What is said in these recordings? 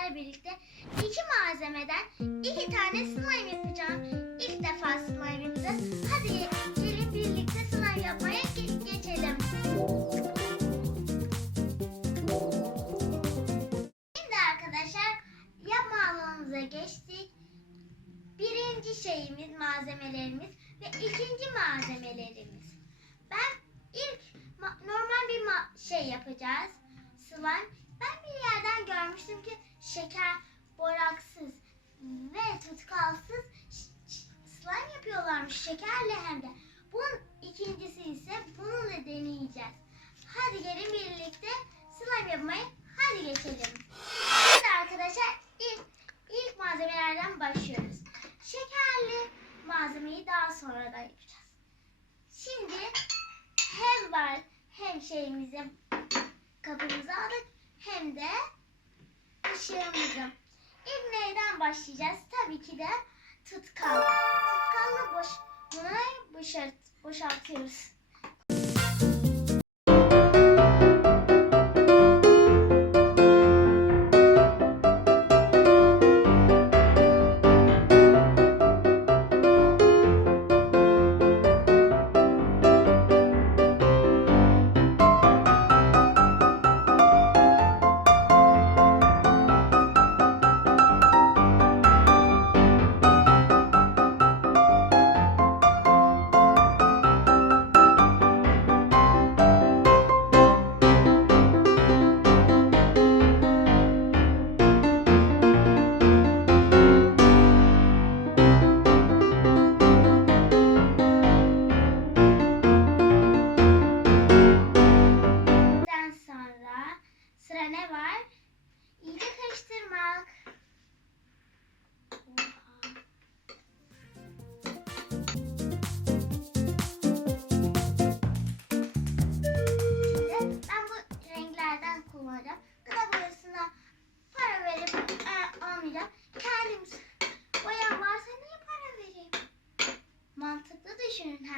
sizlerle birlikte iki malzemeden iki tane slime yapacağım. İlk defa slime. Hadi gelin birlikte slime yapmaya ge- geçelim. Şimdi arkadaşlar yapma alanımıza geçtik. Birinci şeyimiz malzemelerimiz ve ikinci malzemelerimiz. Ben ilk ma- normal bir şey yapacağız. Slime. Ben bir yerden görmüştüm ki şeker boraksız ve tutkalsız slime yapıyorlarmış şekerle hem de. Bunun ikincisi ise bununla deneyeceğiz. Hadi gelin birlikte slime yapmaya hadi geçelim. Şimdi arkadaşlar ilk, ilk malzemelerden başlıyoruz. Şekerli malzemeyi daha sonra da yapacağız. Şimdi hem var hem şeyimizi kabımıza aldık hem de ışığımızı. İlk neyden başlayacağız? Tabii ki de tutkal. Tutkalla boş, bunu boşalt, boşaltıyoruz.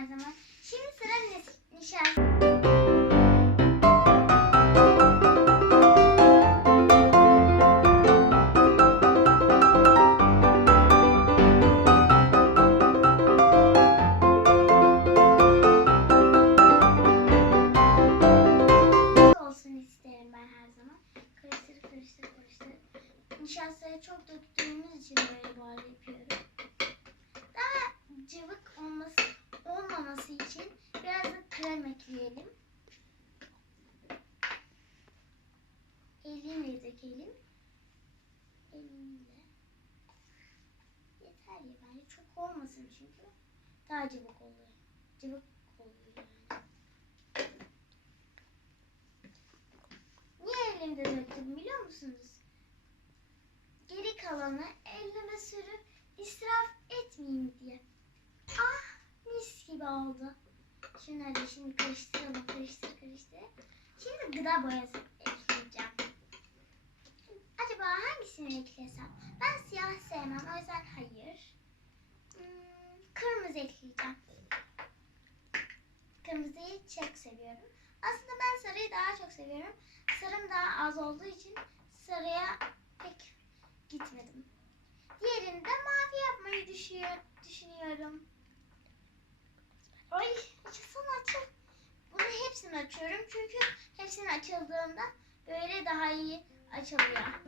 Her zaman. Şimdi sıra ni- da krem ekleyelim. Elimle dökelim. Elimle. Yeter ya bence çok olmasın çünkü. Daha cıvık oluyor. Cıvık oluyor yani. Niye elimde döktüm biliyor musunuz? Geri kalanı elime sürüp israf etmeyeyim diye. Ah mis gibi oldu. Şunları şimdi karıştıralım karıştır karıştır. Şimdi gıda boyası ekleyeceğim. Acaba hangisini eklesem? Ben siyah sevmem o yüzden hayır. Hmm, kırmızı ekleyeceğim. Kırmızıyı çok seviyorum. Aslında ben sarıyı daha çok seviyorum. Sarım daha az olduğu için sarıya pek gitmedim. Diğerini de mavi yapmayı düşünüyorum. Ay açılsana açıl. Bunu hepsini açıyorum çünkü hepsini açıldığında böyle daha iyi açılıyor.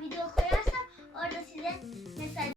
video koyarsam orada size mesaj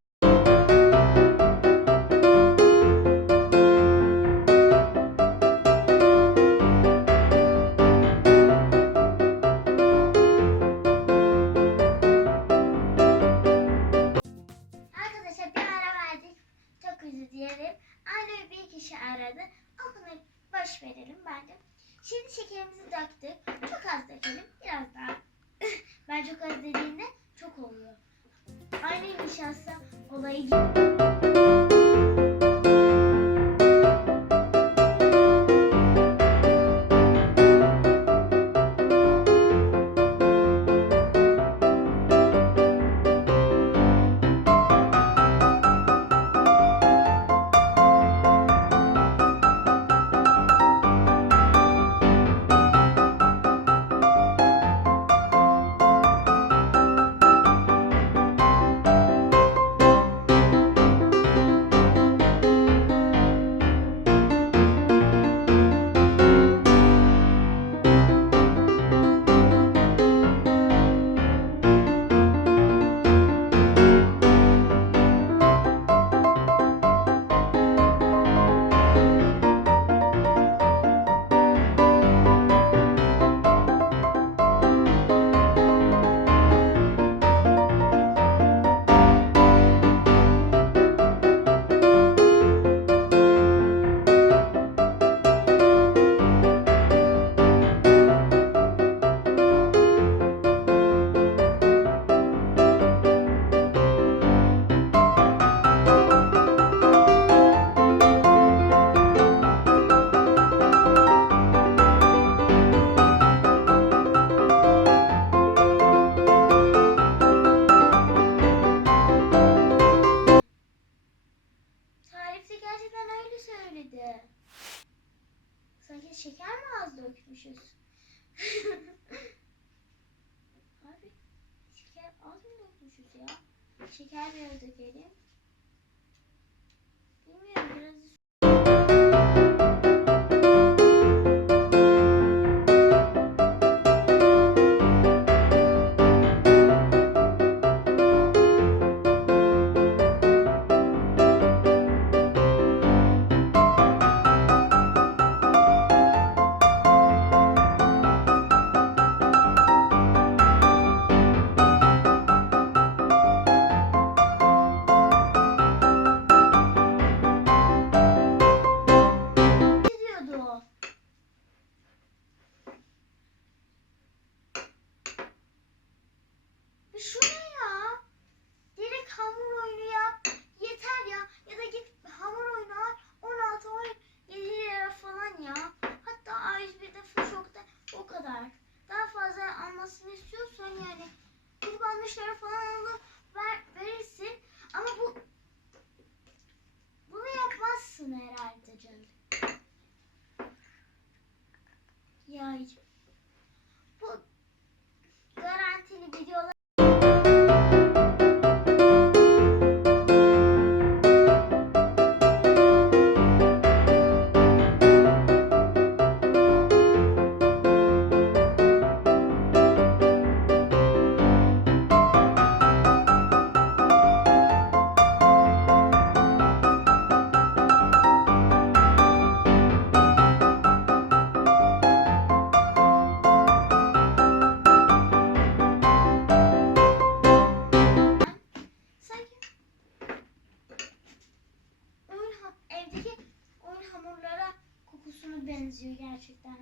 benziyor gerçekten.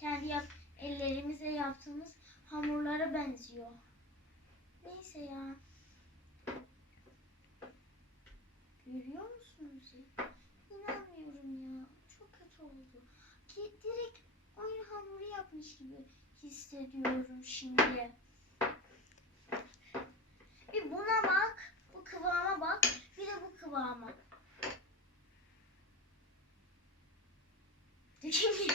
Kendi yap ellerimizle yaptığımız hamurlara benziyor. Neyse ya. Görüyor musunuz? İnanmıyorum ya. Çok kötü oldu. Ki direkt oyun hamuru yapmış gibi hissediyorum şimdi. Bir buna bak. Bu kıvama bak. Bir de bu kıvama. 느낌이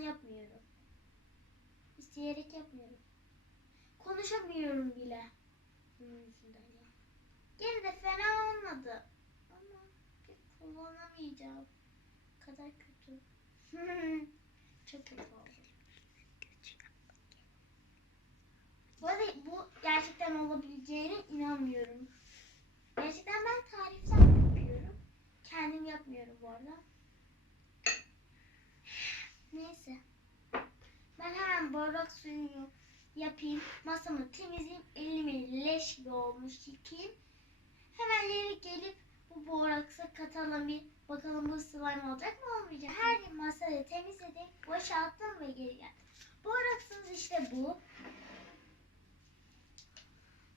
yapmıyorum. İsteyerek yapmıyorum. Konuşamıyorum bile. Bunun yüzünden ya. Gene de fena olmadı. Ama bir kullanamayacağım. kadar kötü. Çok kötü oldu. Bu arada bu gerçekten olabileceğine inanmıyorum. Gerçekten ben tariften yapıyorum. Kendim yapmıyorum bu arada. Neyse. Ben hemen bardak suyunu yapayım. Masamı temizleyeyim. Elimi leş gibi olmuş yıkayayım. Hemen yeri gelip bu boraksa katalım bir bakalım bu slime olacak mı olmayacak. Her gün masayı temizledim. Boşalttım ve geri geldim. Boraksımız işte bu.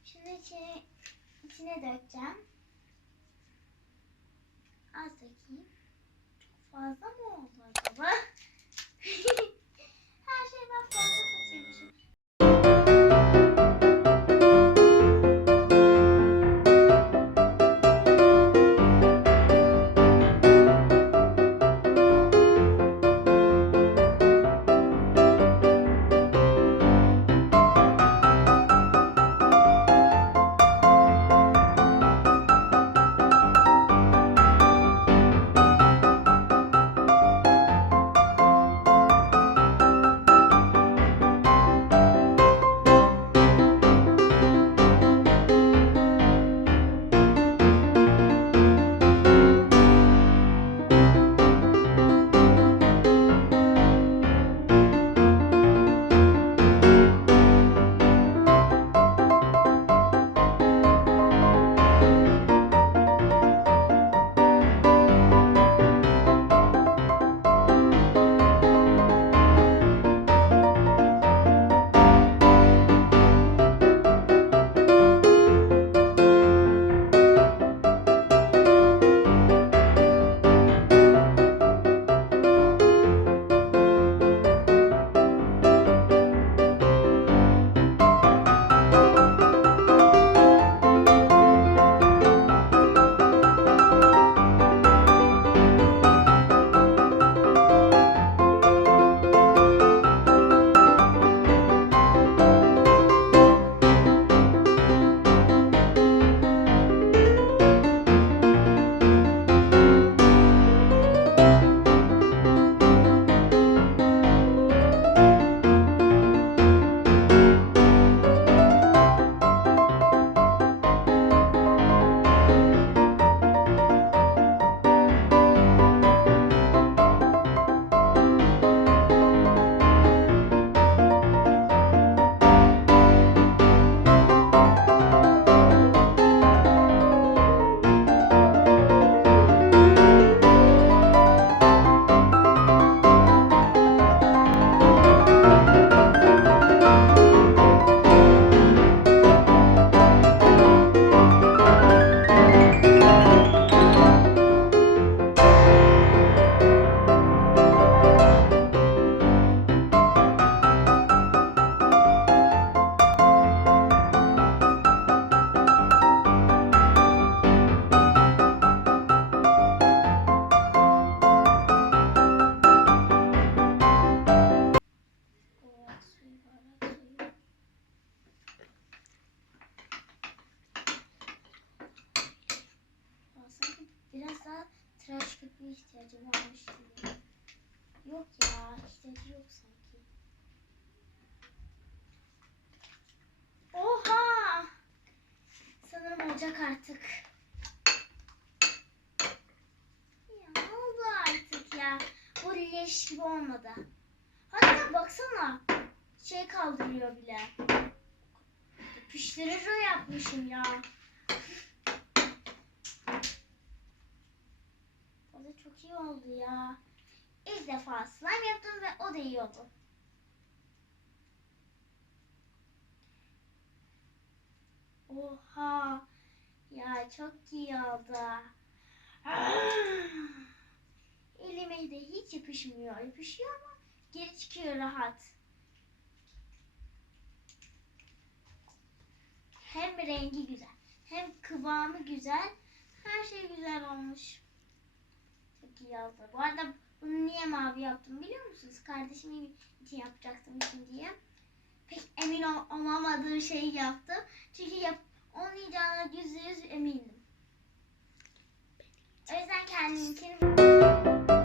Şimdi içine, içine dökeceğim. Az dökeyim. Çok fazla mı oldu acaba? Her şeyi ben artık. Ya ne oldu artık ya? Bu leş gibi olmadı. Hatta baksana. Şey kaldırıyor bile. Piştirir yapmışım ya. O da çok iyi oldu ya. İlk defa slime yaptım ve o da iyi oldu. Oha. Ya çok iyi oldu. Elime de hiç yapışmıyor. Yapışıyor ama geri çıkıyor rahat. Hem rengi güzel. Hem kıvamı güzel. Her şey güzel olmuş. Çok iyi oldu. Bu arada bunu niye mavi yaptım biliyor musunuz? Kardeşimin için yapacaktım ikinciye. Pek emin ol- olamadığım şeyi yaptım. Çünkü yap olmayacağına yüzde yüz eminim. O yüzden kendim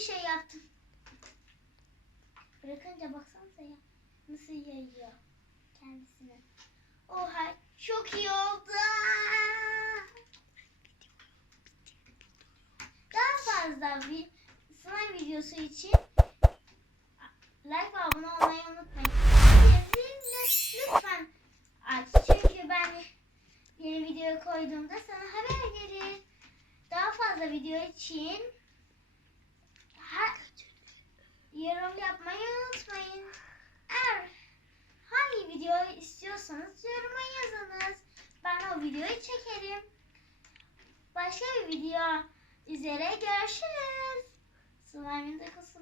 bir şey yaptım. Bırakınca baksanıza ya nasıl yayıyor kendisini. Oha çok iyi oldu. Daha fazla bir slime videosu için like ve abone olmayı unutmayın. Lütfen aç. Çünkü ben yeni video koyduğumda sana haber gelir. Daha fazla video için her, yorum yapmayı unutmayın. Eğer hangi video istiyorsanız yoruma yazınız. Ben o videoyu çekerim. Başka bir video üzere görüşürüz. Slime'ın dokusu